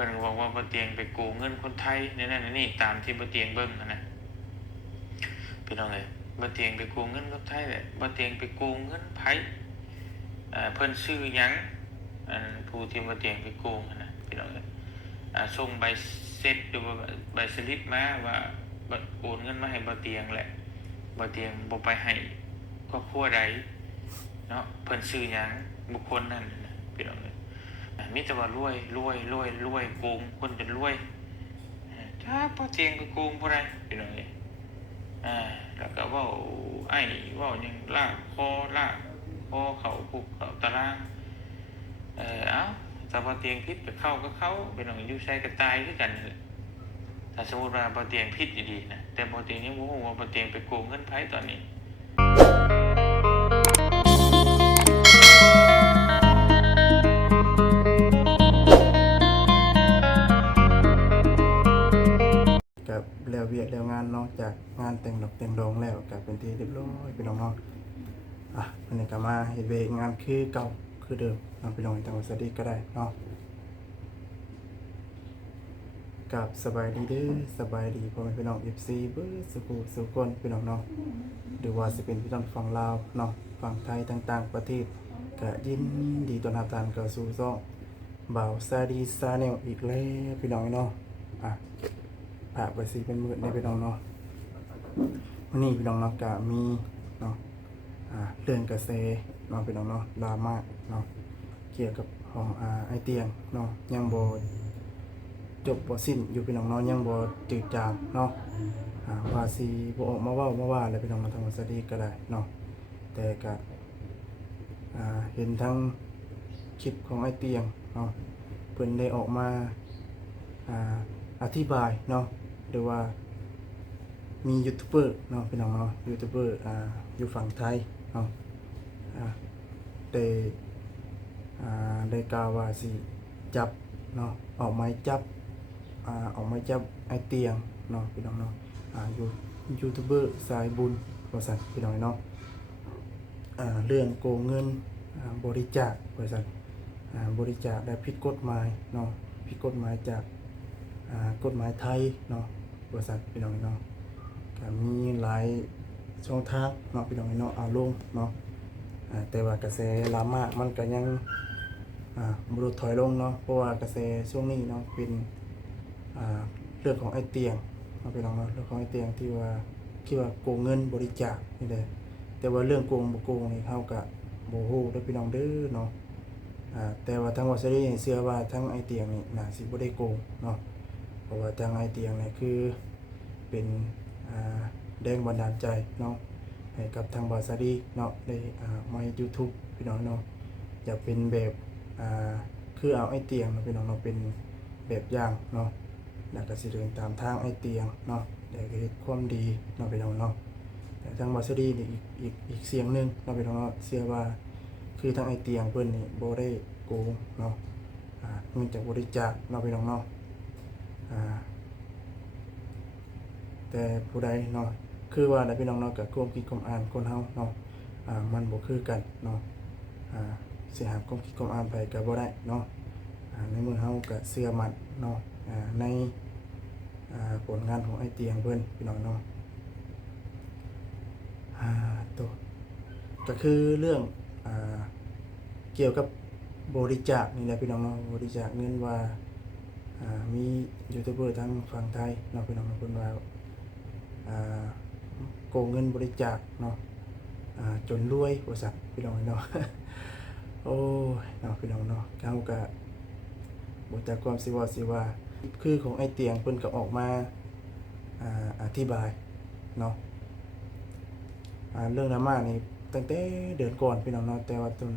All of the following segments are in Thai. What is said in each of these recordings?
พิ่นก็บอกว่าบ่เตียงไปกู้เงินคนไทยในนั้นนี่ตามที่บ่เตียงเบิ่งนะพี่น้องเอ้ยบ่เตียงไปกู้เงินคนไทยแหละบ่เตียงไปกู้เงินไผเพิ่นชื่อหยังผู้ที่บ่เตียงไปกู้นะพี่น้องเอ้ยส่งใบเสร็จหรือว่าใบสลิปมาว่าบ่โอนเงินมาให้บ่เตียงแหละบ่เตียงบ่ไปให้ครอบครัวใดเนาะเพิ่นชื่อหยังบุคคลนั้นนะพี่น้องเอ้ยมีแต่ว่ารวยโกงคนจนรวยถ้าบ่เตียงไปโกงบ่ได้พี่น้องเอ้ยแล้วก็เว้าไอ้เว้าหยังลากคอเข้าคุกเข้าตารางเอ้าถ้าบ่เตียงผิดก็เข้าพี่น้องอยู่ไสก็ตายคือกันนั่นแหละถ้าสมมุติว่าบ่เตียงผิดดีๆนะแต่บ่เตียงยังบ่ฮู้ว่าบ่เตียงไปโกงเงินไผตอนนี้กับแล้วเวียกแล้วงานนอกจากงานแต่งดอกแต่งดองแล้วกับเป็นที่เรียบร้อยพี่น้องเนาะวันนี้ก็มาเฮ็ดเวงานคือเก่าคือเดิมเนาะพี่น้องจังหวัดสระบุรีก็ได้เนาะกับสบายดีเด้อสบายดีพ่อแม่พี่น้อง FC เบิดสุคนพี่น้องเนาะหรือว่าสิเป็นพี่น้องฝั่งลาวเนาะฝั่งไทยต่างๆประเทศก็ยินดีต้อนรับท่านเข้าสู่ช่องบ่าวซาดีซาแนลอีกแล้วพี่น้องเนาะผ่าไปสิเป็นมื้อนี้พี่น้องเนาะวันนี้พี่น้องเนาะก็มีเนาะเรื่องกระแสเนาะพี่น้องเนาะดราม่าเนาะเกี่ยวกับของไอเตียงเนาะยังบ่จบบ่สิ้นอยู่พี่น้องเนาะยังบ่จืดจางเนาะว่าสิบ่ออกมาเว้ามาว่าแล้วพี่น้องเนาะทางวัดสระบุรีก็ได้เนาะแต่ก็เห็นทั้งคลิปของไอเตียงเนาะเพิ่นได้ออกมาอธิบายเนาะหรือว่ามียูทูบเบอร์เนาะพี่น้องเนาะยูทูบเบอร์อยู่ฝั่งไทยเนาะได้กล่าวว่าสิจับเนาะออกหมายจับไอเตียงเนาะพี่น้องเนาะยูทูบเบอร์สายบุญบริษัทพี่น้องเนาะเรื่องโกงเงินบริจาคบริษัทบริจาคได้ผิดกฎหมายเนาะผิดกฎหมายจากกฎหมายไทยเนาะบริษัทพี่น้องเนาะก็มีหลายช่องทางเนาะพี่น้องเนาะเอาลงเนาะแต่ว่ากระแสดราม่ามันก็ยังบ่ลดถอยลงเนาะเพราะว่ากระแสช่วงนี้เนาะเป็นเรื่องของไอเตียงเนาะพี่น้องเนาะเรื่องของไอเตียงที่ว่าโกงเงินบริจาคนี่แหละแต่ว่าเรื่องโกงบ่โกงนี่เฮาก็บ่ฮู้เด้อพี่น้องเด้อเนาะแต่ว่าทางวัดสระบุรีเชื่อว่าทั้งไอเตียงนี่น่าสิบ่ได้โกงเนาะเพราะว่าทางไอเตียงนี่คือเป็นแรงบันดาลใจเนาะให้กับทางบ่าวสระบุรีเนาะได้มา YouTube พี่น้องเนาะอยากเป็นแบบคือเอาไอเตียงเนาะพี่น้องเนาะเป็นแบบอย่างเนาะแล้วก็สิเดินตามทางไอเตียงเนาะได้เฮ็ดความดีเนาะพี่น้องเนาะแต่ทางบ่าวสระบุรีนี่อีกเสียงนึงเนาะพี่น้องเนาะเชื่อว่าคือทางไอเตียงเพิ่นนี่บ่ได้โกงเนาะเงินจากบริจาคเนาะพี่น้องเนาะแต่ผู้ใดเนาะคือว่าพี่น้องเนาะกับความคิดความอ่านคนเฮาเนาะมันบ่คือกันเนาะสิหาความคิดความอ่านไปก็บ่ได้เนาะในเมื่อเฮาก็เชื่อมั่นเนาะในผลงานของไอเตียงเพิ่นพี่น้องเนาะตัวก็คือเรื่องเกี่ยวกับบริจาคนี่แหละพี่น้องเนาะบริจาคเงินว่ามียูทูบเบอร์ทั้งฝั่งไทยเนาะพี่น้องเพิ่นว่าโกงเงินบริจาคเนาะจนรวยบริษัทพี่น้องเนาะ โอ้ยเนาะพี่น้องเนาะเฮาก็บ่จักความสิว่าคือของไอเตียงเพิ่นก็ออกมาอธิบายเนาะเรื่องดราม่านี่ตั้งแต่เดือนก่อนพี่น้องเนาะแต่ว่าจน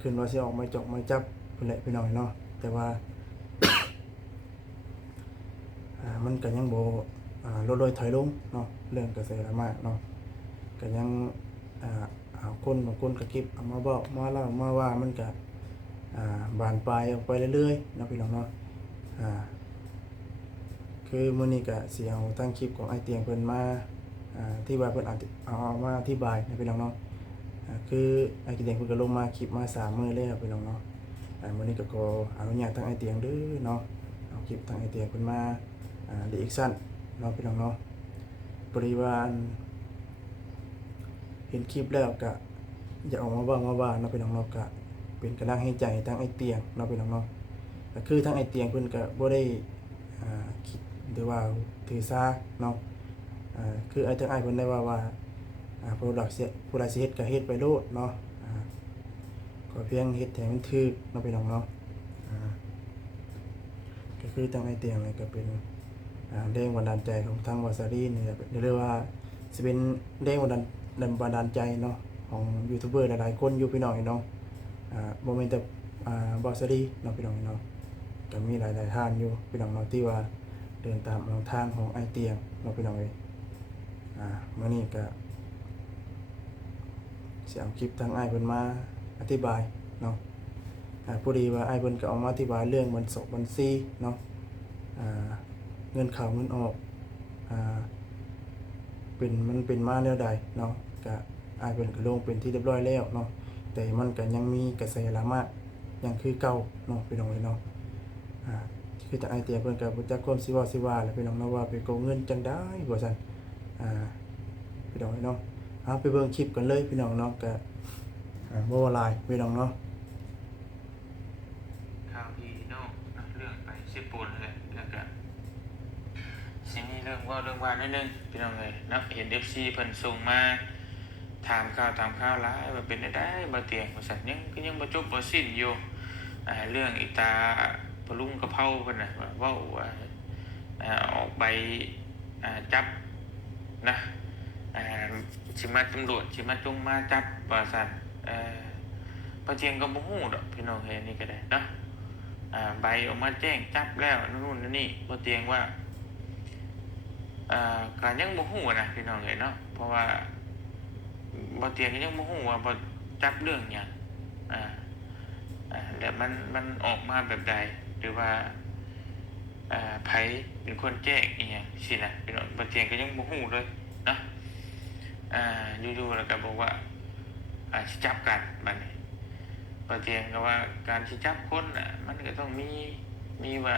ขึ้นว่าสิออกมาจับเพิ่นแหละพี่น้องเนาะแต่ว่า มันก็ยังบ่ลดลอยถอยลงเนาะเรื่องกระแสดราม่าเนาะก็ยังเอาคนบางคนก็เก็บเอามาบอกมาเล่ามาว่ามันก็บานปลายออกไปเรื่อยๆเนาะพี่น้องเนาะคือมื้อนี้ก็สิเอาตั้งคลิปของไอเตียงเพิ่นมาที่ว่าเพิ่นเอามาอธิบายนะพี่น้องเนาะคือไอเตียงเพิ่นก็ลงมาคลิปมา3 มื้อแล้วพี่น้องเนาะ มื้อนี้ก็ขออนุญาตทางไอเตียงเด้อเนาะเอาคลิปทางไอเตียงเพิ่นมารีแอคชั่นเนาะพี่น้องเนาะบริวารเห็นคลิปแล้วก็อย่าออกมาว่าเนาะพี่น้องเนาะก็เป็นกำลังให้ใจทางไอเตียงเนาะพี่น้องเนาะก็คือทางไอเตียงเพิ่นก็บ่ได้คิดหรือว่าถือสาเนาะคือทางอ้ายเพิ่นได้ว่าผู้หลักผู้ใดสิเฮ็ดก็เฮ็ดไปโลดเนาะก็เพียงเฮ็ดให้มันถูกเนาะพี่น้องเนาะก็คือทางไอเตียงนี่ก็เป็นแรงบันดาลใจของทางวาซารีนี่แหละเรียกว่าสิเป็นแรงบันดาลใจเนาะของยูทูบเบอร์หลายๆคนอยู่พี่น้องเนาะบ่แม่นแต่วาซารีเนาะพี่น้องเนาะก็มีหลายๆท่านอยู่พี่น้องเนาะที่ว่าเดินตามแนวทางของไอเตียงเนาะพี่น้องเอ้ยมื้อนี้ก็สิเอาคลิปทางอ้ายเพิ่นมาอธิบายเนาะพอดีว่าอ้ายเพิ่นก็เอามาอธิบายเรื่องบัญชีเนาะเงินเข้าเงินออกมันเป็นมาแนวใดเนาะก็อ้ายเพิ่นก็ลงเป็นที่เรียบร้อยแล้วเนาะแต่มันก็ยังมีกระแสดราม่ายังคือเก่าเนาะพี่น้องเอ้ยเนาะคือจากไอเตียเพิ่นก็บ่จักความสิว่าแล้วพี่น้องเนาะว่าไปโกงเงินจังได๋ว่าซั่นพี่น้องเอ้ยเนาะเอาไปเบิ่งคลิปกันเลยพี่น้องเนาะก็บ่ว่าหลายพี่น้องเนาะ ข่าวที่เนาะเรื่องไปสิปุ่นเลยแล้วก็สิมีเรื่องว่านิดนึงพี่น้องเอ้ยเนาะเห็น FC เพิ่นส่งมาถามข่าวหลายว่าเป็นได้บ่เตียงว่าซั่นยังบ่จบบ่สิ้นอยู่เรื่องอีตาปะลุงกะเพราเพิ่นน่ะเว้าว่าออกใบจับนะสิมาตำรวจสิมาจงมาจับว่าซั่นบ่เตียงก็บ่ฮู้ดอกพี่น้องเอ้ยนี่ก็ได้เนาะใบออกมาแจ้งจับแล้วนู่นนี่บ่เตียงว่าก็ยังบ่ฮู้นะพี่น้องเอ้ยเนาะเพราะว่าบ่เตียงก็ยังบ่ฮู้ว่าบ่จับเรื่องหยังแล้วมันออกมาแบบใดหรือว่าไผเป็นคนแจ้งอีหยังสินะพี่น้องบ่เตียงก็ยังบ่ฮู้เลยเนาะอยู่ๆแล้วก็บอกว่าสิจับกันบัดนี้บ่เตียงก็ว่าการสิจับคนน่ะมันก็ต้องมีว่า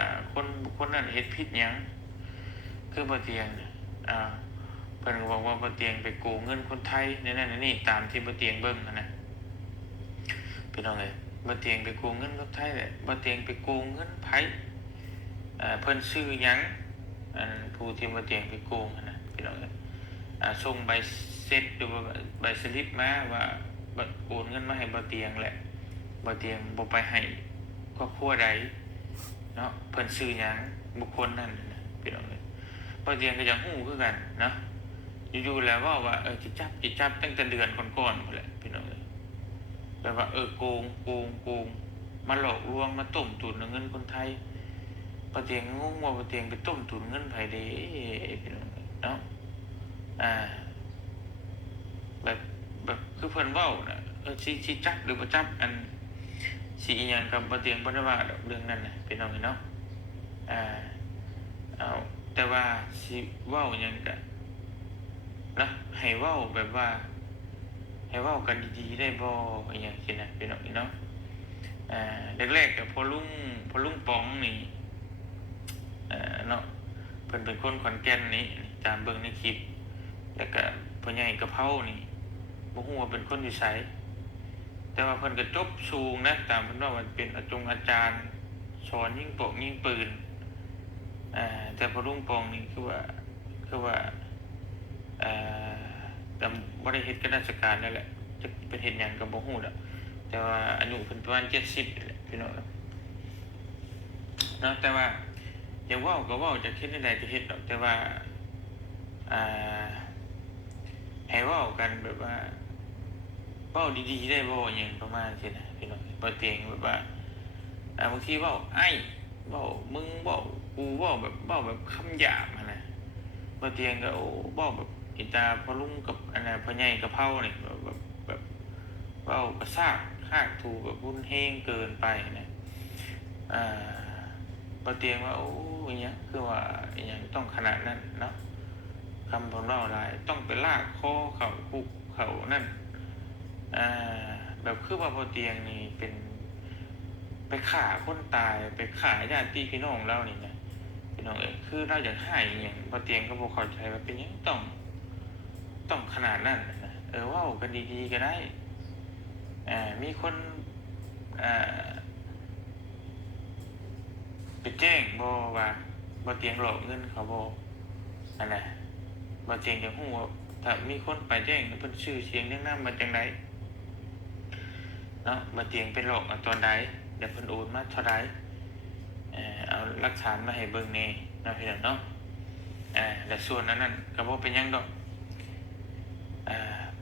บุคคลนั้นเฮ็ดผิดหยังคือบ่เตียงเพิ่นก็บอกว่าบ่เตียงไปโกงเงินคนไทยนั่นนี่ตามที่บ่เตียงเบิ่งนะพี่น้องเอ้ยบ่เตียงไปโกงเงินคนไทยแหละบ่เตียงไปโกงเงินไผเพิ่นชื่อหยังผู้ที่บ่เตียงไปโกงนะพี่น้องเอ้ยส่งใบเสร็จหรือว่าใบสลิปมาว่าบ่โอนเงินมาให้บ่เตียงแหละบ่เตียงบ่ไปให้ครอบครัวใดเนาะเพิ่นชื่อหยังบุคคลนั้นนะพี่น้องเอ้ยบ่เตียงก็ยังฮู้คือกันเนาะอยู่ๆแล้วว่าสิจับตั้งแต่เดือนก่อนๆพุ่นแหละพี่น้องเอ้ยแปลว่าโกงมาหลอกลวงมาต้มตุ๋นเงินคนไทยบ่เตียงงงว่าบ่เตียงไปต้มตุ๋นเงินไผเด้พี่น้องเนาะแบบคือเพิ่นเว้าน่ะสิจับหรือบ่จับสิอีหยังกับบ่เตียงบ่ได้ว่าดอกเรื่องนั้นน่ะพี่น้องเนาะเอาแต่ว่าสิเว้าหยังก็นะให้เว้าแบบว่าให้เว้ากันดีๆได้บ่อีหยังซี่นะพี่น้องเนาะแรกๆก็พอลุงป๋องนี่เนาะเพิ่นเป็นคนขอนแก่นนี่ตามเบิ่งในคลิปแล้วก็พ่อใหญ่กะเพรานี่บ่ฮู้ว่าเป็นคนอยู่ไสแต่ว่าเพิ่นก็จบสูงนะตามเพิ่นว่ามันเป็นอาจารย์สอนยิงโปะยิงปืนแต่พอลุงป๋องนี่คือว่าแต่บ่ได้เฮ็ดราชการนั่นแหละจะเป็นเฮ็ดหยังก็บ่ฮู้ดอกแต่ว่าอายุเพิ่นประมาณ70นี่แหละพี่น้องเนาะแต่ว่าอย่าเว้าก็เว้าจะเฮ็ดได้ก็เฮ็ดดอกแต่ว่าให้เว้ากันแบบว่าเว้าดีๆได้บ่หยังประมาณซี้นะพี่น้องบ่เตียงแบบว่าบางทีเว้าไอ้เว้ามึงเว้ากูเว้าแบบคำหยาบนะบ่เตียงก็เว้าแบบอีตาพ่อลุงกับพ่อใหญ่กะเพรานี่แบบเว้ากระซากคากถูแบบรุนแรงเกินไปนะบ่เตียงว่าอีหยังคือว่าอีหยังต้องขนาดนั้นเนาะคำเพิ่นเว้าหลายต้องไปลากคอเข้าคุกเข้านั่นแบบคือว่าบ่เตียงนี่เป็น ไปฆ่าคนตายไปฆ่าญาติพี่น้องเรานี่นะพี่น้องคือเราอยากให้อหย่างบ่เตียงก็บ่เข้าใจว่าเป็นหยังต้องขนาดนั้นนะเว้ากันดีๆก็ได้มีคนไปแจ้งบ่ว่าบ่เตียงหลอกเงินเขาบ่อันน่ะบ่เตียงจะฮู้ว่าถ้ามีคนไปแจ้งเพิ่นชื่อเสียงเรียงนามมาจังไดเนาะบ่เตียงไปหลอกเอาตอนใดเดี๋ยวเพิ่นโอนมาเท่าใดเอาหลักฐานมาให้เบิ่งแน่เนาะพี่น้องเนาะและส่วนนั้นก็บ่เป็นหยังดอก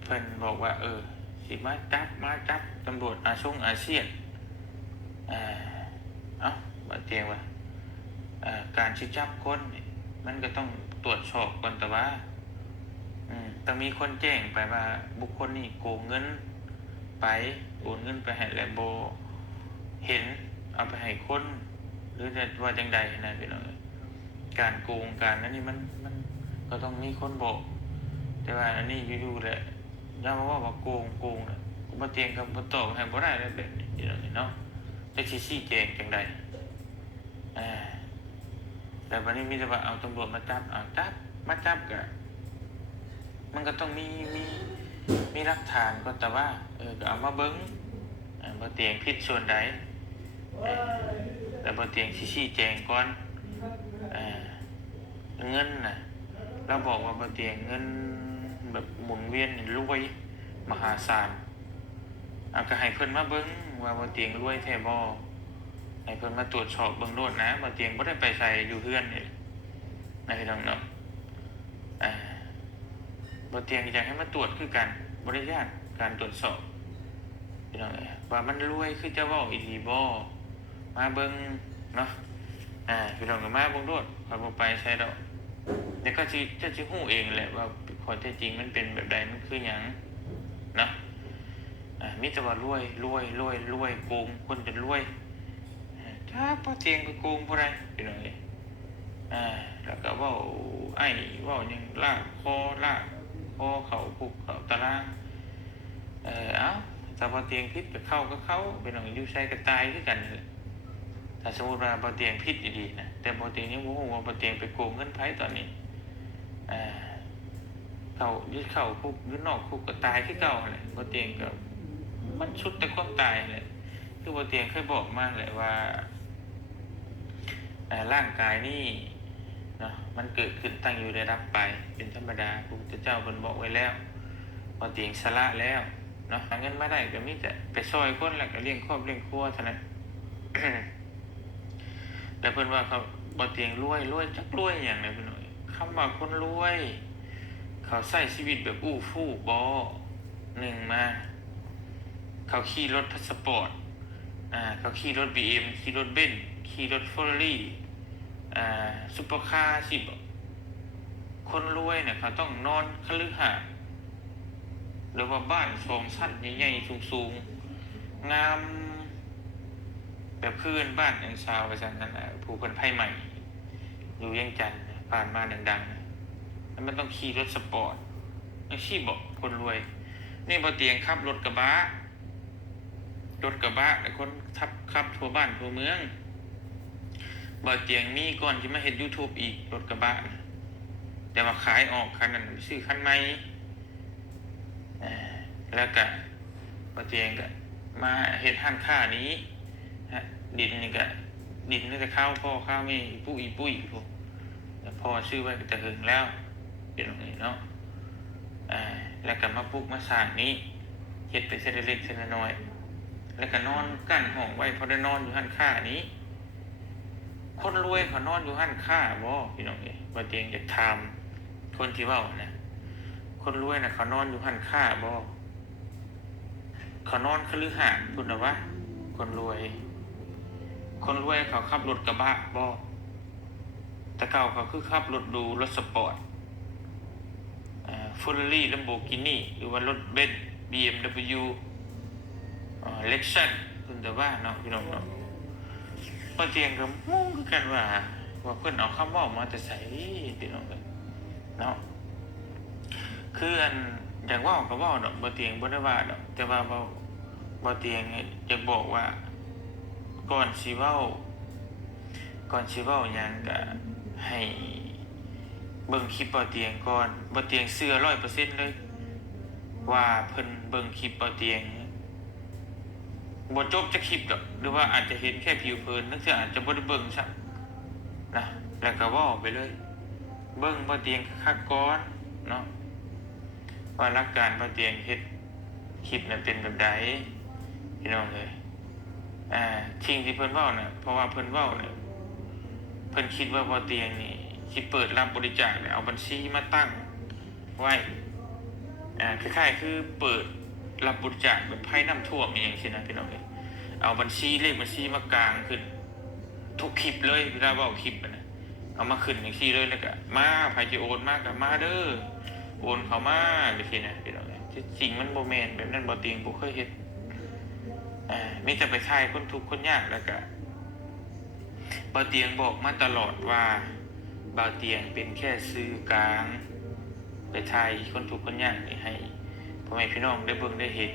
เพิ่นบอกว่าสิมาจับตำรวจอาเซียนบ่เตียงว่าการสิจับคนนี่มันก็ต้องตรวจสอบก่อนแต่ว่าต้องมีคนแจ้งไปว่าบุคคลนี้โกงเงินไปโอนเงินไปให้แล้วบ่เห็นเอาไปให้คนหรือจะว่าจังใดนะพี่น้องการโกงการนั้นนี่มันก็ต้องมีคนบอกแต่ว่าอันนี้อยู่ๆแหละอย่ามาว่าโกงน่ะบ่เตียงกับบ่ตอบให้บ่ได้แล้วแบบนี้พี่น้องเนาะจักสิชี้แจงจังใดแต่วันนี้มีแต่ว่าเอาตำรวจมาจับมาจับก็มันก็ต้องมีหลักฐานก็แต่ว่าก็เอามาเบิ่งบ่เตียงผิดส่วนใดแต่บ่เตียงสิชี้แจงก่อนเงินน่ะเราบอกว่าบ่เตียงเงินแบบหมุนเวียนรวยมหาศาลก็ให้เพิ่นมาเบิ่งว่าบ่เตียงรวยแท้บ่ให้เพิ่นมาตรวจสอบเบิ่งโลดนะบ่เตียงบ่ได้ไปใส่อยู่เฮือนนี่นะพี่น้องเนาะบ่เตียงอยากให้มาตรวจคือกันบ่ได้ยากการตรวจสอบพี่น้องว่ามันรวยคือจะเว้าอีหลีบ่มาเบิ่งเนาะพี่น้องก็มาเบิ่งโลดข้อยบ่ไปใส่ดอกเดี๋ยวก็สิฮู้เองแหละว่าข้อเท็จจริงมันเป็นแบบใดมันคือหยังเนาะมีแต่ว่ารวยโกงคนจนรวยถ้าบ่เตียงก็โกงบ่ได้พี่น้องแล้วก็เว้าเว้าหยังลากคอเข้าคุกเข้าตารางถ้าบ่เตียงผิดก็เข้าพี่น้องอยู่ใส่ก็ตายคือกันนั่นแหละถ้าสมมุติว่าบ่เตียงผิดดีๆนะแต่บ่เตียงยังบ่ฮู้ว่าบ่เตียงไปโกงเงินไผตอนนี้เข้าคุกหรือนอกคุกก็ตายคือเก่าแหละบ่เตียงก็มันสุดแต่ความตายแหละคือบ่เตียงเคยบอกมาแหละว่าร่างกายนี่เนาะมันเกิดขึ้นตั้งอยู่ได้รับไปเป็นธรรมดาพระพุทธเจ้าเพิ่นบอกไว้แล้วบ่เตียงสละแล้วเนาะหาเงินมาได้ก็มีแต่ไปซอยคนแล้วก็เลี้ยงครอบเลี้ยงครัวเท่านั้น แต่เพิ่นว่าเขาบ่เตียงรวยจักรวยหยังนะพี่น้อยคำว่าคนรวยเขาใช้ชีวิตแบบอู้ฟู่บ่1มาเขาขี่รถพาสปอร์ตเขาขี่รถ BM ขี่รถเบนซ์ขี่รถ Ferrari ซุปเปอร์คาร์สิบ่คนรวยเนี่ยเขาต้องนอนคฤหาสน์หรือว่าบ้าน2ชั้นใหญ่ๆสูงๆงามแบบคืนบ้านอย่างชาวไปซั่นนั่นน่ะผู้เพิ่นไผใหม่อยู่เวียงจันทน์ผ่านมาดังๆแล้วมันต้องขี่รถสปอร์ตจังซี่บ่คนรวยนี่บ่เตียงขับรถกระบะแต่คนขับทั่วบ้านทั่วเมืองบ่เตียงมีก่อนสิมาเฮ็ด YouTube อีกรถกระบะแต่ว่าขายออกคันนั้นซื้อคันใหม่แล้วก็บ่เตียงก็มาเฮ็ดร้านค้านี้ดินนี่ก็ข้าวพ่อข้าวแม่อีปุ้ยพวกแล้วพ่อชื่อไว้ก็จะหึงแล้วเป็นแบบนี้เนาะแล้วก็มาปลูกมาสร้างนี้เฮ็ดไปเสร็จเล็กเสร็จน้อยแล้วก็นอนกั้นห้องไว้พอได้นอนอยู่ร้านค้านี้คนรวยเขานอนอยู่ร้านค้าบ่พี่น้องบ่เตียงจะถามคนที่เว้านะคนรวยน่ะเขานอนอยู่ร้านค้าบ่เขานอนคฤหาสน์พุ่นน่ะวะคนรวยเขาขับรถกระบะบ่แต่เก่าเขาคือขับรถดูรถสปอร์ตFerrari Lamborghini หรือว่ารถเบนซ์ BMW Lexus คุณแต่ว่าเนาะพี่น้องเนาะบ่เตียงก็งงคือกันว่าเพิ่นเอาคำเว้ามาแต่ไสพี่น้องเนาะคืออยากเว้าก็เว้าดอกบ่เตียงบ่ได้ว่าดอกแต่ว่าบ่เตียงอยากบอกว่า ก่อนสิเว้าก่อนสิเว้าหยังก็ให้เบิ่งคลิปบ่เตียงก่อนบ่เตียงเชื่อ 100% เลยว่าเพิ่นเบิ่งคลิปบ่เตียงบ่จบจักคลิปดอกหรือว่าอาจจะเห็นแค่ผิวเผินนักเทื่ออาจจะบ่ได้เบิ่งซักนะแล้วก็เว้าไปเลยเบิ่งบ่เตียงคักๆก่อนเนาะว่าหลักการบ่เตียงเฮ็ดคลิปนั้นเป็นแบบใดพี่น้องเอ้ยสิ่งที่เพิ่นเว้าน่ะเพราะว่าเพิ่นเว้าเนี่ยเพิ่นคิดว่าบ่เตียงนี่สิเปิดรับบริจาคเนี่ยเอาบัญชีมาตั้งไว้คล้ายๆคือเปิดรับบริจาคแบบภัยน้ำท่วมอย่างเช่นนะพี่น้องเอ้ยเอาบัญชีเลขบัญชีมากางขึ้นทุกคลิปเลยเวลาเว้าคลิปนะเอามาขึ้นอย่างซี่เลยแล้วก็มาไผสิโอนมาก็มาเด้อโอนเข้ามาจังซี่นะพี่น้องเอ้ยจริงมันบ่แม่นแบบนั้นบ่เตียงบ่เคยเฮ็ดมีแต่ไปถ่ายคนทุกข์คนยากแล้วก็บ่เตียงบอกมาตลอดว่าบ่าวเตียงเป็นแค่สื่อกลางไปถ่ายคนทุกข์คนยากนี่ให้พ่อแม่พี่น้องได้เบิ่งได้เห็น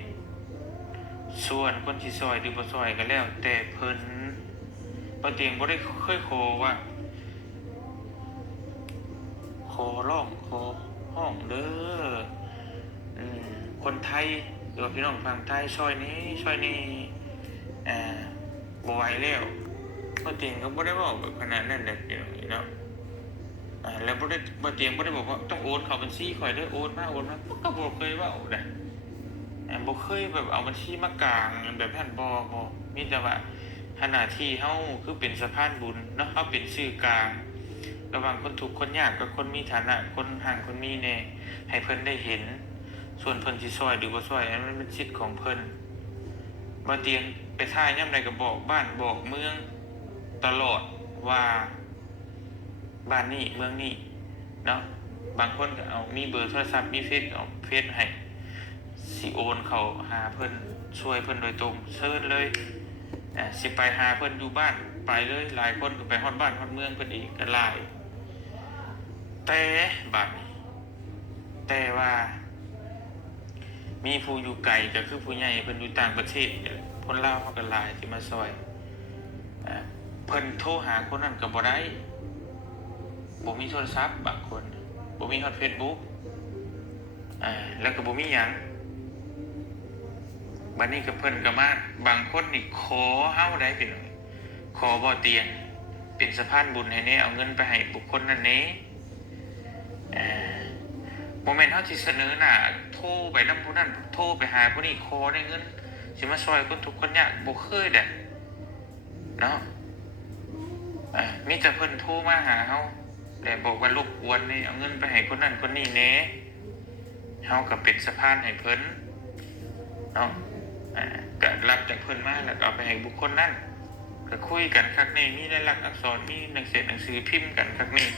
ส่วนคนที่ซอยหรือบ่ซอยก็แล้วแต่เพิ่นบ่าวเตียงบ่ได้เคยขอว่าขอร้องขอห้องเด้อคนไทยหรือว่าพี่น้องฝั่งไทยช่วยนี้บ่ไหวแล้วบ่เตียงก็บ่ได้เว้าแบบขนาดนั้นแหละพี่น้องเนาะแล้วบ่เตียงบ่ได้บอกว่าต้องโอนเข้าบัญชีข่อยเด้อโอนมาก็บ่เคยเว้านะบ่เคยแบบเอาบัญชีมากางแบบนั้นบ่มีแต่ว่าหน้าที่เฮาคือเป็นสะพานบุญเนาะเฮาเป็นสื่อกลางระหว่างคนทุกข์คนยากกับคนมีฐานะคนห่างคนมีแน่ให้เพิ่นได้เห็นส่วนเพิ่นสิซอยหรือบ่ซอยอันนั้นเป็นสิทธิ์ของเพิ่นบ่เตียงไปท่ายยามใดก็บอกบ้านบอกเมืองตลอดว่าบ้านนี้เมืองนี้เนาะบางคนก็เอามีเบอร์โทรศัพท์มีเฟซเอาเฟซให้สิโอนเข้าหาเพิ่นช่วยเพิ่นโดยตรงเชิญเลยสิไปหาเพิ่นอยู่บ้านไปเลยหลายคนก็ไปฮอดบ้านฮอดเมืองเพิ่นอีกก็หลายแต่บัดนี้แต่ว่ามีผู้อยู่ไกลก็คือผู้ใหญ่เพิ่นอยู่ต่างประเทศนี่แหละคนลาวเฮาก็หลายที่มาซอยเพิ่นโทรหาคนนั้นก็บ่ได้บ่มีโทรศัพท์บางคนบ่มีฮอด Facebook แล้วก็บ่มีหยังบัดนี้ก็เพิ่นก็มาบางคนนี่ขอเฮาได้พี่น้องขอบ่เตียงเป็นสะพานบุญให้แน่เอาเงินไปให้บุคคลนั้นแน่บ่แม่นเฮาสิเสนอหน้าโทรไปนำผู้นั้นโทรไปหาผู้นี้ขอได้เงินสิมาช่วยคนทุกข์คนยากบ่เคยได้เนาะมีแต่เพิ่นโทรมาหาเฮาแต่บอกว่ารบกวนนี่เอาเงินไปให้คนนั้นคนนี้แหน่เฮาก็เป็นสะพานให้เพิ่นเนาะก็รับจากเพิ่นมาแล้วก็เอาไปให้บุคคลนั้นก็คุยกันคักนี่มีลายลักษณ์อักษรมีหนังสือพิมพ์กันคักนี่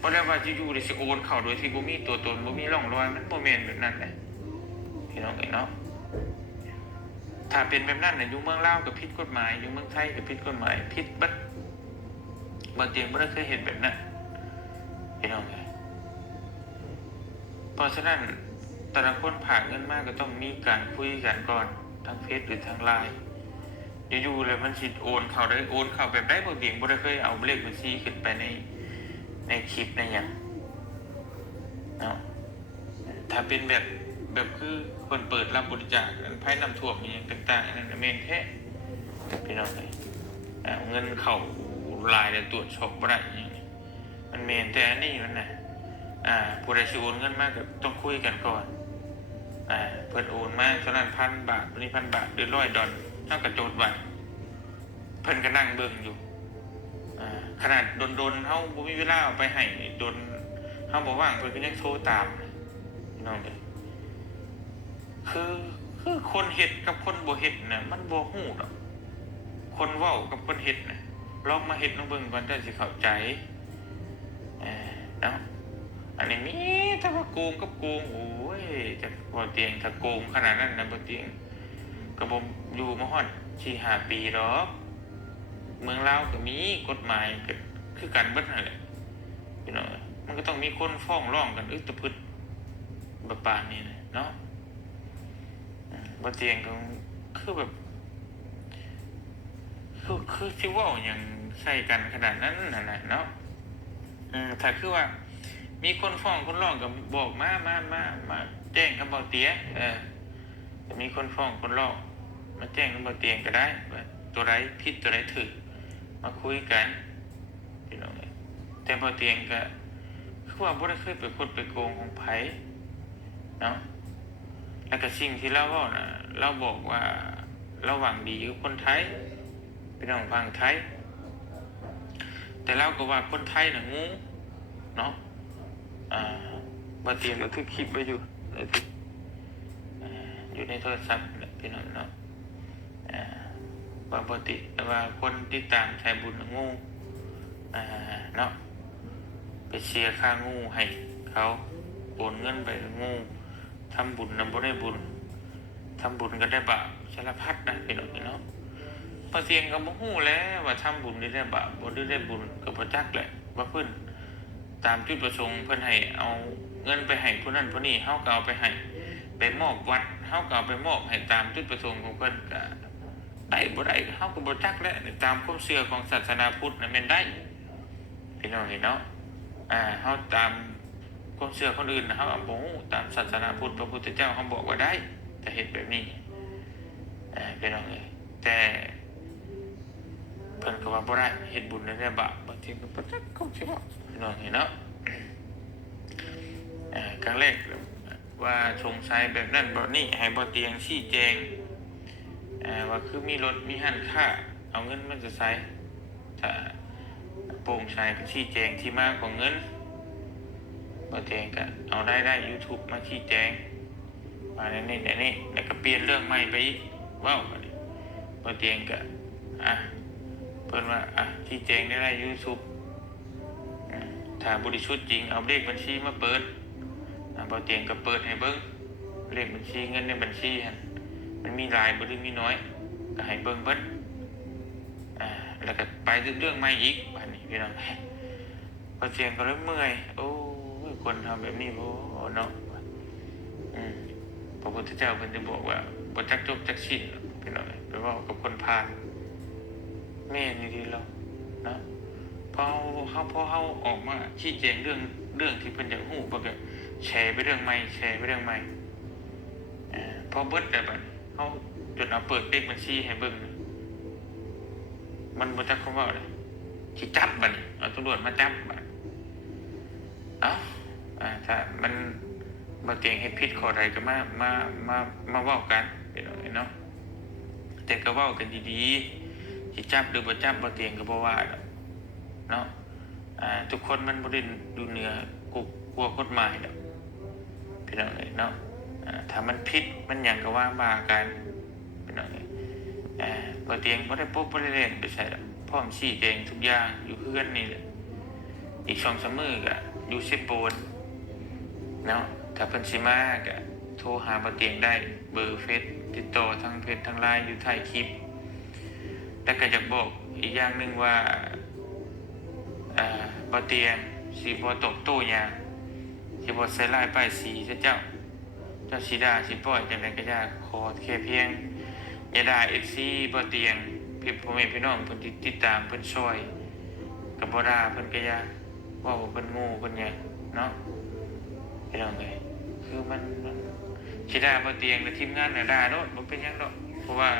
บ่ได้ว่าอยู่ๆได้สิโอนเข้าโดยที่บ่มีตัวตนบ่มีร่องรอยมันบ่แม่นแบบนั้นแหละพี่น้องเอ้ยเนาะถ้าเป็นแบบนั้นน่ะอยู่เมืองลาวก็ผิดกฎหมายอยู่เมืองไทยก็ผิดกฎหมายผิดบัดบ่เตียงบ่ได้เคยเห็นแบบนั้นพี่น้องเอ้ยเพราะฉะนั้นแต่ละคนฝากเงินมาก็ต้องมีการคุยกันก่อนทางเฟซหรือทาง LINE อยู่ๆเลยมันสิโอนเข้าได้โอนเข้าแบบใดบ่เตียงบ่ได้เคยเอาเลขบัญชีขึ้นไปในคลิปในหยังเนาะถ้าเป็นแบบคือคนเปิดรับบริจาคภัยน้ำท่วมอหยังต่างๆอันนั้นแม่นแท้พี่น้องเอ้ยเงินเข้าหลายแต่ตรวจสอบบ่ได้อหยังมันแม่นแต่อันนี้มันน่ะผู้ใดสิโอนเงินมาก็ต้องคุยกันก่อนเพิ่นโอนมาเท่านั้น1,000 บาทตัวนี้1,000 บาทหรือ100 ดอลเฮาก็จดไว้เพิ่นก็นั่งเบิ่งอยู่ขนาดดนเฮาบ่มีเวลาเอาไปให้ดนเฮาบ่ว่างเพิ่นก็ยังโทรตามน้องเด้อคือคนเฮ็ดกับคนบ่เฮ็ดน่ะมันบ่ฮู้ดอกคนเว้ากับคนเฮ็ดน่ะลองมาเฮ็ดลองเบิ่งก่อนจั่งสิเข้าใจเนาะอันนี้มีแต่ว่าโกงกับโกงโอ้ยจะบ่เตียงถ้าโกงขนาดนั้นน่ะบ่เตียงก็บ่อยู่มาฮอด 4-5 ปีดอกเมืองลาวก็มีกฎหมายก็คือกันเบิดนั่นแหละพี่น้องมันก็ต้องมีคนฟ้องร้องกันตะพึดแบบปานนี้เนาะบ่เตียงก็คือแบบค คือสิเว้าหยังใส่กันขนาดนั้นน่ะนะเนาะถ้าคือว่ามีคนฟ้องคนร้องก็บอกมาแจ้งกับเบาเตียจะมีคนฟ้องคนร้องมาแจ้งกับเบาเตียงก็ได้ว่าตัวใดผิดตัวใดถูกมาคุยกันพี่น้องเอ้ยแต่เบาเตียงก็คือว่าบ่ได้เคยไปคดไปโกงของไผเนาะแล้วก็สิ่งที่เราเว้าน่ะเราบอกว่าเราหวังดีกับคนไทยพี่น้องฟังไทยแต่เราก็ว่าคนไทยน่ะงูเนาะบ่เตรียมก็คือคลิปไว้อยู่อยู่ในโทรศัพท์พี่น้องเนาะว่าบ่ติแต่ว่าคนติดตามใช้บุญน่ะงูเนาะไปเสียค่างูให้เขาโอนเงินไปงูทำบุญนำบ่ได้บุญทำบุญก็ได้บาปสารพัดนะพี่น้องเนาะพอเสียงก็บ่ฮู้แล้วว่าทำบุญได้บาปบ่ได้บุญก็บ่จักแหละว่าเพิ่นตามจุดประสงค์เพิ่นให้เอาเงินไปให้ผู้นั้นผู้นี้เฮาก็เอาไปให้ไปมอบวัดเฮาก็เอาไปมอบให้ตามจุดประสงค์ของเพิ่นก็ได้บ่ได้เฮาก็บ่จักแหละตามความเชื่อของศาสนาพุทธน่ะแม่นได้พี่น้องเนาะเฮาตามความเชื่อคนอื่นนะเฮาบ่ฮู้ตามศาสนาพุทธพระพุทธเจ้าเฮาบอกว่าได้จะเฮ็ดแบบนี้พี่น้องเอ้ยแต่เพิ่นก็ว่าบ่ได้เฮ็ดบุญได้บาปบางทีก็บ่จักเขาสิว่าพี่น้องเห็นเนาะครั้งแรกว่าสงสัยแบบนั้นบ่นี่ให้บ่เตียงชี้แจงว่าคือมีรถมีหันค่าเอาเงินมาจะใช้ถ้าโปร่งใสก็ชี้แจงที่มาของเงินบ่เตียงก็เอาได้ YouTube มาชี้แจงมาในนี้แล้วก็เปลี่ยนเรื่องใหม่ไปอีกว้าวบ่เตียงก็เพิ่นว่าชี้แจงได้ YouTube ถ้าบริสุทธิ์จริงเอาเลขบัญชีมาเปิดบ่เตียงก็เปิดให้เบิ่งเลขบัญชีเงินในบัญชีหั่นมันมีหลายบ่หรือมีน้อยก็ให้เบิ่งเบิดแล้วก็ไปเรื่องใหม่อีกบัดนี้พี่น้องบ่เตียงก็เลยเมื่อยโอ้ยคนทำแบบนี้บ่เนาะพระพุทธเจ้าเพิ่นจะบอกว่าบ่จักจบจักสิ้นพี่น้องไปเว้ากับคนพาลแม่นี่ดีแล้วนะพอเฮาออกมาชี้แจงเรื่องที่เพิ่นอยากฮู้เพิ่นก็แชร์ไปเรื่องใหม่พอเบิดแล้วบัดเฮาจนเอาเปิดเลขบัญชีให้เบิ่งมันบ่จักคำเว้าเลยสิจับบัดนี้เอาตำรวจมาจับบัดถ้ามันบ่เตียงเฮ็ดผิดข้อใดก็มาเว้ากันพี่น้องเนาะแต่ก็เว้ากันดีๆสิจับหรือบ่จับบ่เตียงก็บ่ว่าดอกเนาะทุกคนมันบ่ได้ดูเหนือกลัวกฎหมายดอกพี่น้องเนาะถ้ามันผิดมันหยังก็ว่ากันพี่น้องบ่เตียงบ่ได้ปุ๊บบ่ได้เล่นไปใส่ดอกพร้อมชี้แจงทุกอย่างอยู่เฮือนนี่แหละอีก 2-3 มื้อก็อยู่เซโปนเนาะถ้าเพิ่นสิมาก็โทรหาบ่เตียงได้เบอร์เฟซติดต่อทางเฟซทาง LINE อยู่ท้ายคลิปแต่ก็อยากบอกอีกอย่างนึงว่าบ่เตียงสิบ่ตอบโต้หยังสิบ่ใส่ร้ายป้ายสีซะเจ้าสิด่าสิปล่อยจังได๋ก็อย่าขอแค่เพียงอย่าด่า FC บ่เตียงพ่อแม่พี่น้องเพิ่นติดตามเพิ่นช่วยก็บ่ด่าเพิ่นก็อย่าเว้าเพิ่นโง่เพิ่นหยังเนาะพี่น้องเอ้ยคือมันสิด่าบ่เตียงและทีมงานน่ะด่าโลดบ่เป็นหยังดอกเพราะว่า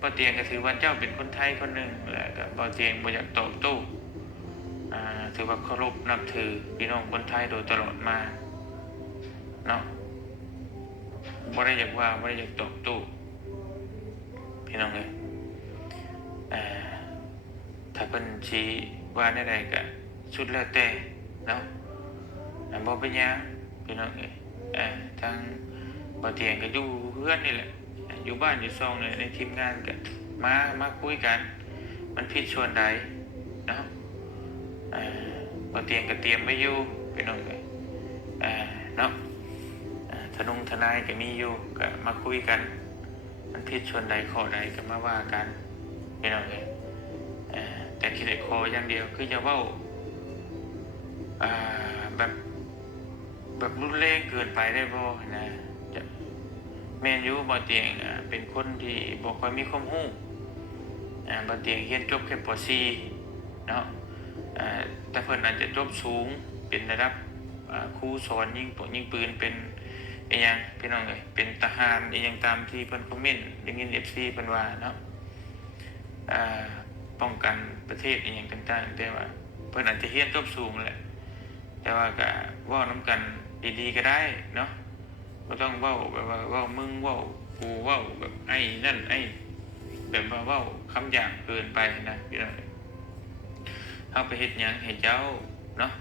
บ่เตียงก็ถือว่าเจ้าเป็นคนไทยคนหนึ่งแล้วก็บ่เตียงบ่อยากตอบโต้ถือว่าเคารพนับถือพี่น้องคนไทยโดยตลอดมาเนาะบ่ได้อยากว่าบ่ได้อยากตอบโต้พี่น้องเอ้ยถ้าเพิ่นสิว่าแนวใดก็สุดแล้วแต่เนาะบ่เป็นหยังพี่น้องเอ้ยทางบ่เตียงก็อยู่เฮือนนี่แหละอยู่บ้านอยู่ซ่องนี่ในทีมงานก็มาคุยกันมันผิดส่วนใดเนาะบ่เตียงก็เตรียมไว้อยู่พี่น้องเอ้ยเนาะทนายก็มีอยู่ก็มาคุยกันมันผิดส่วนใดข้อใดก็มาว่ากันพี่น้องเอ้ยแต่ที่ได้ขออย่างเดียวคืออย่าเว้าแบบรุนแรงเกินไปได้บ่นะจะแม่นอยู่บ่เตียงเป็นคนที่บ่ค่อยมีความรู้ บ่เตียงเรียนจบแค่ป .4 เนาะแต่เพิ่นอาจจะจบสูงเป็นระดับครูสอนยิงปืนเป็นอีหยังพี่น้องเอ้ยเป็นทหารอีหยังตามที่เพิ่นคอมเมนต์ได้ยิน FC เพิ่นว่าเนาะป้องกันประเทศอีหยังต่างๆแต่ว่าเพิ่นอาจจะเรียนจบสูงแหละแต่ว่าก็เว้านำกันดีๆก็ได้เนาะบ่ต้องเว้าแบบว่าเว้ามึงเว้ากูเว้าแบบไอ้นั่นไอ้แบบว่าเว้าคำหยาบเกินไปนะพี่น้องเฮาไปเฮ็ดหยังให้เจ้าเนาะ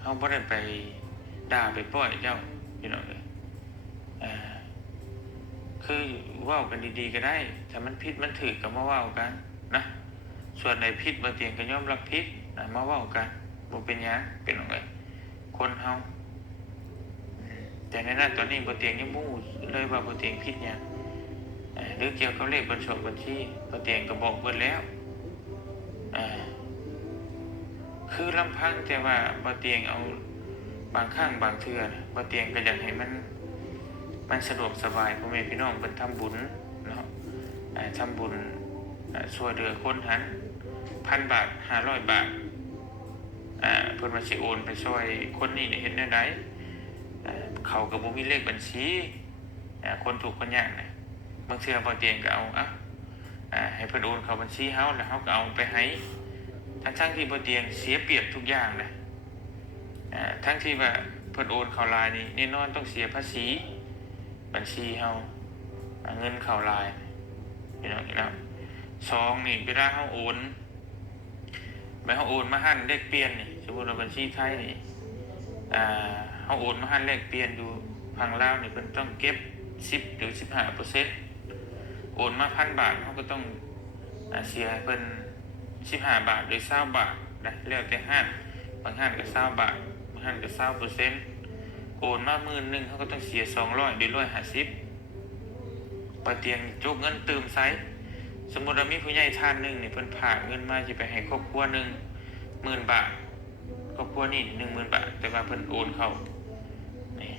เฮาบ่ได้ไปด่าไปป้อยเจ้าพี่น้องเอ้ยคือเว้ากันดีๆก็ได้ถ้ามันผิดมันถูกก็มาเว้ากันนะส่วนไหนผิดบ่เตียงก็ยอมรับผิดมาเว้ากันบ่เป็นหยังพี่น้องเอ้ยคนเฮาแต่ในนั้นตอนนี้บ่เตียงยังบ่รู้เลยว่าบ่เตียงผิดหยังหรือเกี่ยวกับเลขบัญชีบ่เตียงก็บอกเบิดแล้วคือลำพังแต่ว่าบ่เตียงเอาบางครั้งบางเทื่อนะบ่เตียงก็อยากให้มันสะดวกสบายพ่อแม่พี่น้องเพิ่นทำบุญเนาะทำบุญช่วยเหลือคนหัน 1,000 บาท500 บาทเพิ่นว่าสิโอนไปช่วยคนนี้เฮ็ดแนวใดเขาก็บ่มีเลขบัญชีคนทุกข์คนยากนะบางเทื่อบ่เตียงก็เอาให้เพิ่นโอนเข้าบัญชีเฮาแล้วเฮาก็เอาไปให้ทั้งที่บ่เตียงเสียเปรียบทุกอย่างนะทั้งที่ว่าเพิ่นโอนเข้าลายนี่แน่นอนต้องเสียภาษีบัญชีเฮาเงินเข้าลายพี่น้องอีกแล้ว2นี่เวลาเฮาโอนเฮาโอนมาหั่นเลขเปลี่ยนนี่สมมุติว่าบัญชีไทยนี่เฮาโอนมาหั่นเลขเปลี่ยนอยู่ฝั่งลาวนี่เพิ่นต้องเก็บ10หรือ 15% โอนมา 1,000 บาทเฮาก็ต้องเสียให้เพิ่น15 บาทหรือ20 บาทนะแล้วแต่ห้างบางห้างก็20 บาทบางห้างก็20%โอนมา 10,000 เฮาก็ต้องเสีย200หรือ150ปะเตียงจกเงินเติมไซสมมุติว่ามีผู้ใหญ่ท่านนึงนี่เพิ่นฝากเงินมาสิไปให้ครอบครัวนึง 10,000 บาทครอบครัวนี่ 10,000 บาทแต่ว่าเพิ่นโอนเข้านี่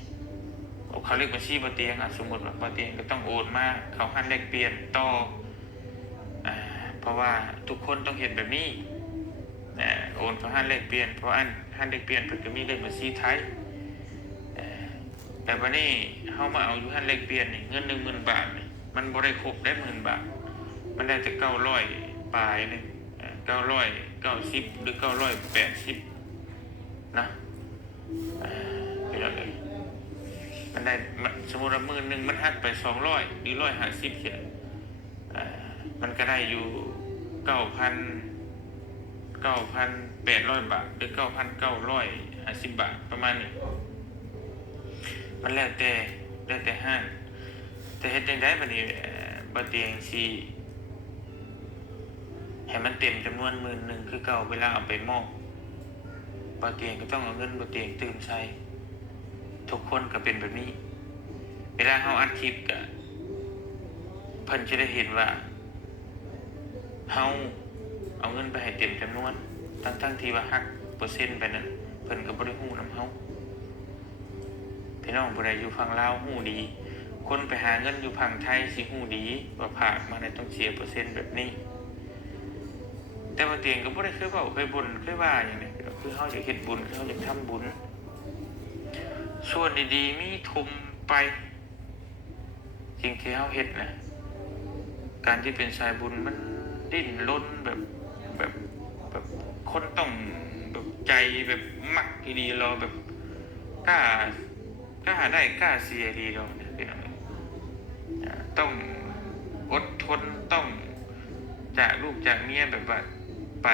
เขาเรียกบัญชีบ่เตียงสมมุติว่าบ่เตียงก็ต้องโอนมาเข้าหันเลขเปลี่ยนต่อเพราะว่าทุกคนต้องเห็นแบบนี้โอนเข้าหันเลขเปลี่ยนเพราะหันเลขเปลี่ยนเพิ่นก็มีเลขบัญชีไทยแต่วันนี้เฮามาเอาอยู่หันเลขเปลี่ยนนี่เงิน 10,000 บาทนี่มันบ่ได้ครบได้ 10,000 บาทมันได้แต่900ปลายนึง990หรือ980นะเป็นจังได๋มันได้สมมุติว่า10,000มันหักไป200หรือ150ซี่มันก็ได้อยู่ 9,800 บาทหรือ 9,950 บาทประมาณนี้มันแล้วแต่ห้างแต่เฮ็ดจังได๋บัดนี้บ่เตียงสิให้มันเต็มจำนวน 10,000 คือเก่าเวลาเอาไปมอบบ่เตียงก็ต้องเอาเงินบ่เตียงตื่มใส่ทุกคนก็เป็นแบบนี้เวลาเฮาอัดคลิปก็เพิ่นจะได้เห็นว่าเฮาเอาเงินไปให้เต็มจำนวนทั้งที่ว่าหักเปอร์เซ็นต์ไปนั้นเพิ่นก็บ่ได้ฮู้นำเฮาพี่น้องผู้ใดอยู่ฝั่งลาวฮู้ดีคนไปหาเงินอยู่ฝั่งไทยสิฮู้ดีว่าฝากมาได้ต้องเสียเปอร์เซ็นต์แบบนี้แต่ว่าเตียงก็บ่ได้เคยเว้าเคยบ่นเคยว่าหยังนี่คือเฮาอยากเฮ็ดบุญเฮาอยากทำบุญส่วนดีๆมีทุมไปสิ่งที่เฮาเฮ็ดนะการที่เป็นสายบุญมันดิ้นรนแบบคนต้องแบบใจแบบมักดีๆรอแบบกล้าได้กล้าเสียดีรอเนี่ยพี่น้องต้องอดทนต้องจากลูกจากเมียแบบว่าไป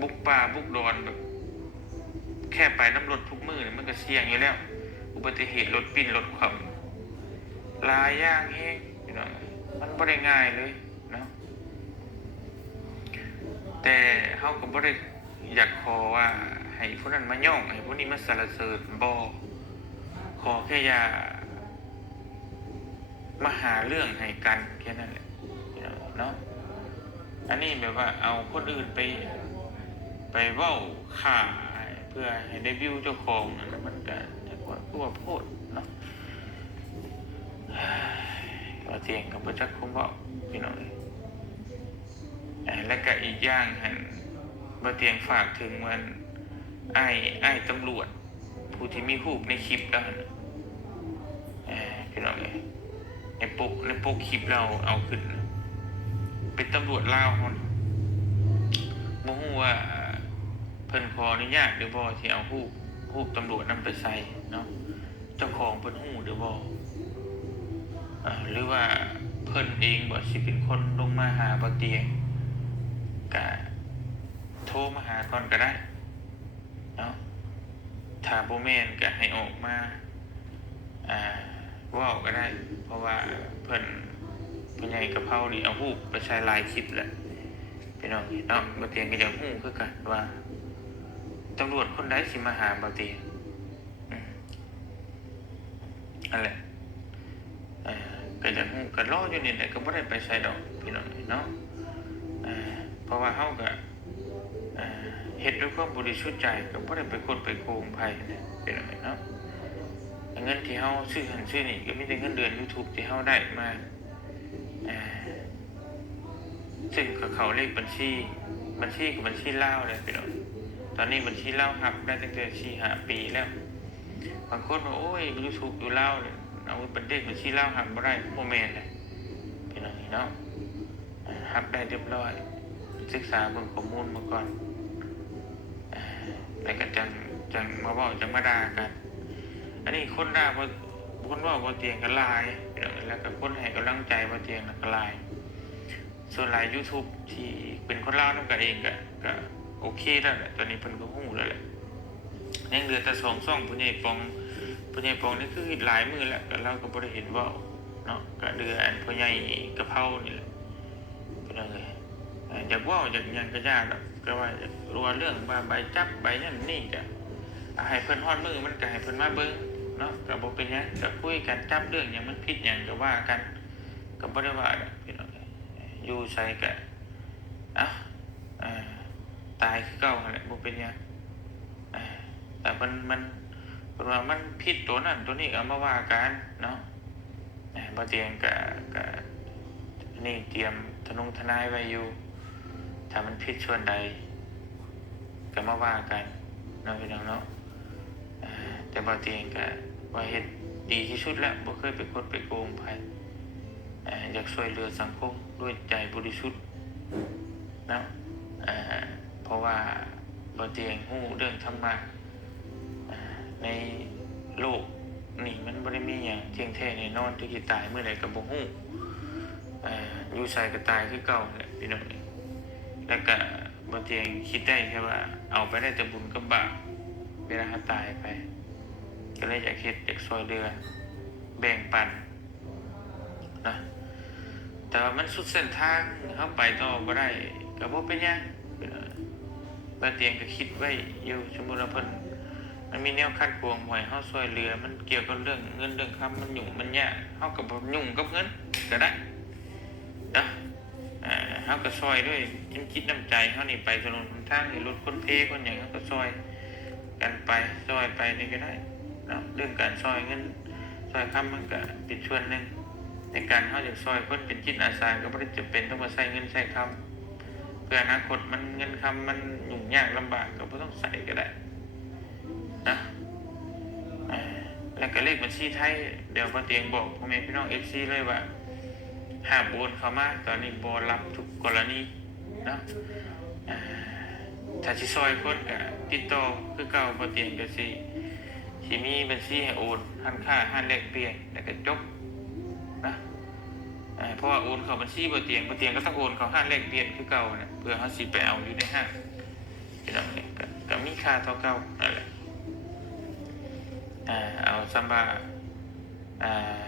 บุกป่าบุกดอนแบบแค่ไปน้ำรถทุกมื้อนี่มันก็เสี่ยงอยู่แล้วอุบัติเหตุรถปิ้นรถคว่ำหลายอย่างเองพี่น้องมันบ่ได้ง่ายเลยเนาะแต่เฮาก็บ่ได้อยากขอว่าให้ผู้นั้นมาย่องให้ผู้นี้มาสรรเสริญบ่ขอแค่อย่ามาหาเรื่องให้กันแค่นั้นแหละเนาะอันนี้แบบว่าเอาคนอื่นไปเว้าข่าเพื่อให้ได้วิวเจ้าของอันนั้นมันก็จะว่าโพดเนาะ บ่เตียงกับบ่จักคงบอกพี่น้องและก็อีกอย่างหั่นบ่เตียงฝากถึงมันอ้ายตำรวจผู้ที่มีรูปในคลิปแล้วหั่นพี่น้องในปกคลิปเราเอาขึ้นเป็นตำรวจลาวเฮาบ่ฮู้ว่าเพิ่นขออนุญาตหรือบ่ที่เอารูปตำรวจนำไปใส่เนาะเจ้าของเพิ่นฮู้หรือบ่หรือว่าเพิ่นเองบ่สิเป็นคนลงมาหาบ่เตียงก็โทรมาหาก่อนก็ได้เนาะถ้าบ่แม่นก็ให้ออกมาเว้าก็ได้ เพราะว่าเพิ่นผู้ใหญ่กะเพรานี่เอารูปไปใช้หลายคลิปแล้วพี่น้องเนาะบ่เตียงก็อยากฮู้คือกันว่าตำรวจคนใดสิมาหาบ่เตียงนั่นแหละก็อยากฮู้ก็รออยู่นี่แหละก็บ่ได้ไปไสดอกพี่น้องเนาะเพราะว่าเฮาก็เฮ็ดด้วยความบริสุทธิ์ใจก็บ่ได้ไปกดไปโกงไผนะพี่น้องเนาะเงินที่เฮาซื้อหันซื้อนี่ก็มีแต่เงินเดือน YouTube ที่เฮาได้มาซึ่งก็เข้าเลขบัญชีกับบัญชีลาวเลยพี่น้องตอนนี้บัญชีลาวรับได้ตั้งแต่4-5 ปีแล้วบางคนว่าโอ้ย YouTube อยู่ลาวเนี่ยเอาเป็นเลขบัญชีลาวรับบ่ได้บ่แม่นเลยพี่น้องเนาะรับได้เรียบร้อยศึกษาเบิ่งข้อมูลมาก่อนแล้วก็จังมาเว้าจังมาด่ากันอันนี้คนด่าบ่คนเว้าบ่เตียงก็หลายแล้วก็คนให้กำลังใจบ่เตียงก็หลายส่วนหลาย YouTube ที่เป็นคนลาวนำกันเองก็โอเคแล้วแหละตอนนี้เพิ่นก็ฮู้แล้วแหละยังเหลือแต่2ช่องผู้ใหญ่ปองนี่คือหลายมื้อแล้วก็เราก็บ่ได้เห็นเว้าเนาะก็เหลืออันผู้ใหญ่กะเพรานี่แหละเป็นจังได๋อยากเว้าอยากหยังก็ยากดอกก็ว่ารัวเรื่องว่าใบจับใบนั่นนี่ก็ให้เพิ่นฮอดมือมันก็ให้เพิ่นมาเบิ่งเนาะก็บ่เป็นหยังก็คุยกันจับเรื่องหยังมันผิดหยังก็ว่ากันก็บ่ได้ว่าดอกพี่น้องอยู่ไสก็ตายคือเก่านั่นแหละบ่เป็นหยังแต่มันว่ามันผิดตัวนั้นตัวนี้ก็มาว่ากันเนาะบ่เตียงก็นี่เตรียมทนายไว้อยู่ถ้ามันผิดส่วนใดก็มาว่ากันเนาะพี่น้องเนาะแต่บ่เตียงก็ว่าเฮ็ดดีที่สุดแล้วบ่เคยไปกดไปโกงไผอยากช่วยเหลือสังคมด้วยใจบริสุทธิ์นะเพราะว่าบ่เตียงฮู้เรื่องธรรมะในโลกนี่มันบ่ได้มีหยังเที่ยงแท้แน่นอนที่สิตายเมื่อใดก็บ่ฮู้อยู่ไสก็ตายคือเก่าแหละพี่น้องแล้วก็บ่เตียงคิดได้แค่ว่าเอาไปได้แต่บุญกับบาปเวลาตายไปก็เลยอยากเฮ็ดอยากช่วยเหลือแบ่งปันนะแต่ว่ามันสุดเส้นทางเฮาไปต่อบ่ได้ก็บ่เป็นหยังบ่เตียงก็คิดไว้อยู่สมมุติว่าเพิ่นมันมีแนวคัดกรองไว้เฮาช่วยเหลือมันเกี่ยวกับเรื่องเงินเรื่องคำมันยุ่งมันยากเฮาก็บ่ยุ่งกับเงินก็ได้นะเฮาก็ช่วยด้วยจิตน้ำใจเฮานี่ไปถนนหนทางนี่รถคนเพคนหยังเฮาก็ช่วยกันไปช่วยไปนี่ก็ได้เนาะเรื่องการช่วยเงินช่วยคำมันก็เป็นส่วนนึงในการเฮาจะช่วยคนเป็นจิตอาสาก็บ่ได้จำเป็นต้องมาใช้เงินใช้คำเพื่ออนาคตมันเงินคำมันยุ่งยากลำบากก็บ่ต้องใส่ก็ได้นะแล้วก็เลขบัญชีไทยเดี๋ยวบ่เตียงบอกพ่อแม่พี่น้อง FC เลยว่าห้ามโอนเข้ามาตอนนี้บ่รับทุกกรณีเนาะถ้าสิซอยคนก็ติดต่อคือเก่าบ่เตียงก็สิมีบัญชีให้โอนหันค่าหันแลกเปลี่ยนแล้วก็จบนะเพราะว่าโอนเข้าบัญชีบ่เตียงก็ต้องโอนเข้าหันแลกเปลี่ยนคือเก่าน่ะเพื่อเฮาสิไปเอาอยู่ในห้างพี่น้องก็มีค่าเท่าเก่านั่นแหละเอาซัมบา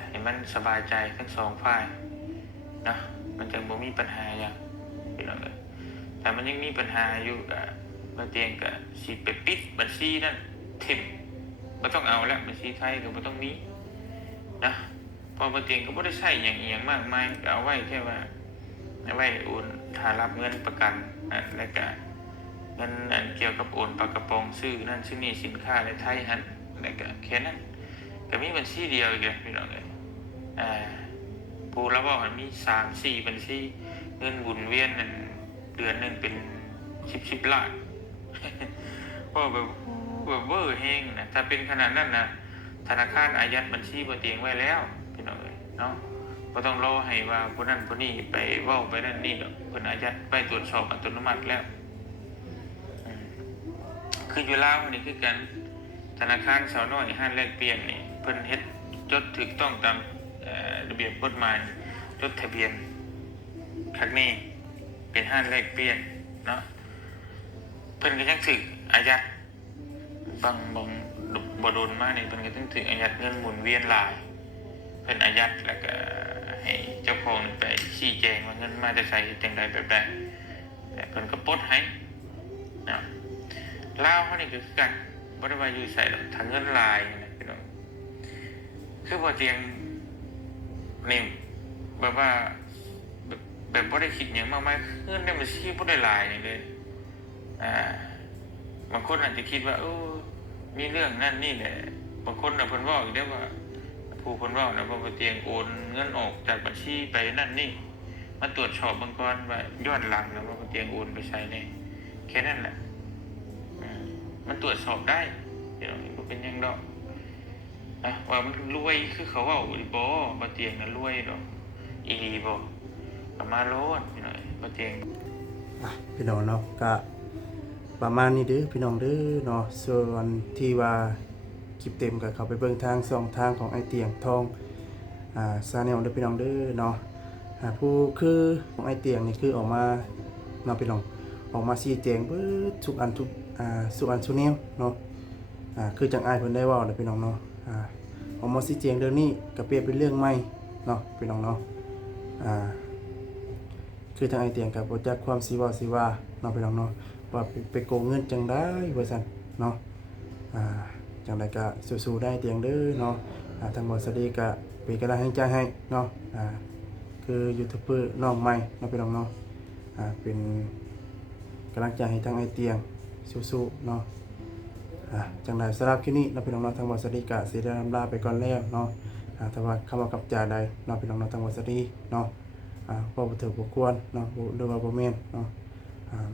ให้มันสบายใจทั้งสองฝ่ายนะมันจึงบ่มีปัญหาอย่างพี่น้องแต่มันยังมีปัญหาอยู่ก็บ่เตียงก็สิไปปิดบัญชีนั่นทิ่มบ่ต้องเอาแล้วบัญชีไทยก็บ่ต้องมีนะพอบ่เตียงก็บ่ได้ใช้หยังอีหยังมากมายก็เอาไว้แค่ว่าเอาไว้โอนถ้ารับเงินประกันแล้วก็เงินอันเกี่ยวกับโอนปากกระป๋องซื้อนั่นซื้อนี่สินค้าในไทยหั่นแล้วก็แค่นั้นก็มีบัญชีเดียวอีกแล้วพี่น้องเอ้ย ปูแล้วบอกมันมี 3-4 บัญชีเงินหมุนเวียนนั่นเดือนหนึงเป็น10 ล้าน ก็แบบเวอร์แฮงนะถ้าเป็นขนาดนั้นนะธนาคารอายัดบัญชีบ่เตียงไว้แล้วพี่น้องเอ้ยเนาะบ่ต้องรอให้ว่าผู้นั้นผู้นี้ไปเว้าไปนั่นนี่ดอกเพิ่นอายัดไปตรวจสอบอัตโนมัติแล้วคืออยู่ลาวนี่คือกันธนาคารสาวน้อยห้านแลกเปลี่ยนนี่เพิ่นเฮ็ดจดถูกต้องตามระเบียบกฎหมายจดทะเบียนครั้งนี้เป็นห้านแลกเปลี่ยนเนาะเพิ่นก็ยังถูกอายัดบางบ่โดนมานี่เพิ่นก็ต้องถูกอายัดเงินหมุนเวียนหลายเพิ่นอายัดแล้วก็ให้เจ้าของไปชี้แจงว่าเงินมาจะใช้จังไดแบบใดเพิ่นก็ปลดให้เนาะลาวเฮานี่ก็คือกันบ่ได้ว่าอยู่ไสหรอกถ้าเงินหลายนะพี่น้องคือบ่เตียงนี่แบบว่าแบบบ่ได้คิดหยังมากมายเงินในบัญชีบ่ได้หลายนี่เลยบางคนอาจจะคิดว่ามีเรื่องนั่นนี่แหละบางคนน่ะเพิ่นเว้าอีกได้ว่าผู้เพิ่นเว้านะว่าบ่เตียงโอนเงินออกจากบัญชีไปนั่นนี่มาตรวจสอบเบิ่งก่อนว่าย้อนหลังแล้วว่าบ่เตียงโอนไปใช้นี่แค่นั้นแหละมันตรวจสอบได้เดี๋ยวบ่เป็นหยังดอกนะว่ามันรวยคือเขาเว้าอีบ่บ่เตียงน่ะรวยดอกอีหลีบ่ก็มาโลดพี่น้อยบ่เตียง พี่น้องเนาะก็ประมาณนี้เด้อพี่น้องเด้อเนาะส่วนที่ว่าคลิปเต็มก็เข้าไปเบิ่งทางช่องทางของไอเตียงทองชาแนลเด้อพี่น้องเด้อเนาะผู้คือของไอเตียงนี่คือออกมาเนาะพี่น้องออกมาชี้แจงเบิดทุกอันทุกสุแนวเนาะคือจังอ้ายเพิ่นได้เว้าเด้อพี่น้องเนาะออกมาชี้แจงเรื่องนี้ก็เปรียบเป็นเรื่องใหม่เนาะพี่น้องเนาะคือทางไอเตียงกับโปรเจกต์ความสิเว่าเนาะพี่น้องเนาะว่าไปโกงเงินจังได้ว่าซั่นเนาะจังไดก็สู้ๆได้เตียงเด้อเนาะทางบริษัทก็เป็นกำลังใจให้เนาะคือยูทูบเบอร์น้องใหม่เนาะพี่น้องเนาะเป็นกำลังใจให้ทางไอเตียงสู้ๆเนาะจังไดสำหรับคลิปนี้เนาะพี่น้องเนาะทางบริษัทก็สิได้ลาไปก่อนแล้วเนาะถ้าว่าคำว่ากับจาใดเนาะพี่น้องเนาะทางบริษัทเนาะบ่ถือบ่ควรเนาะหรือว่าบ่แม่นเนาะ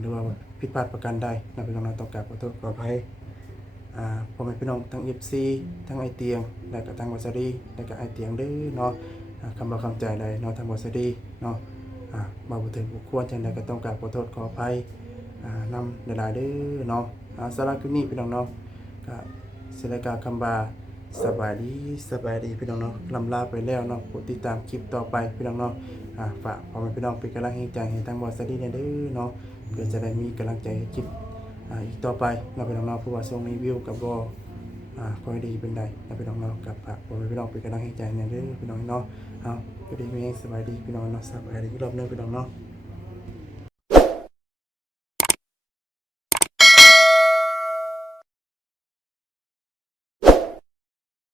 หรือว่าผิดพลาดประการใดเนาะพี่น้องเนาะต้องกราบขอโทษขออภัยพ่อแม่พี่น้องทั้ง FC ทั้งไอเตียงและก็ทางบริษัทและก็ไอเตียงเด้อเนาะคำว่าคำใจใดเนาะทางบริษัทเนาะบ่ถือบ่ควรจังใดก็ต้องกราบขอโทษขออภัยนำหลายๆเด้อเนาะสำหรับคลิปนี้พี่น้องเนาะก็สิได้กล่าวคำว่าสบายดีพี่น้องเนาะลำลาไปแล้วเนาะโปรดติดตามคลิปต่อไปพี่น้องเนาะฝากพ่อแม่พี่น้องเป็นกำลังใจให้ทางบริษัทเด้อเนาะเพื่อจะได้มีกำลังใจให้คลิปอีกต่อไปเราพี่น้องเนาะเพราะว่าช่วงนี้วิวกับบ่ค่อยดีเป็นใดเราพี่น้องเนาะกับฝากพ่อแม่พี่น้องเป็นกำลังใจให้เด้อพี่น้องเนาะเอาก็ดีมีสบายดีพี่น้องเนาะสบายดีอีกรอบนึงพี่น้องเนาะ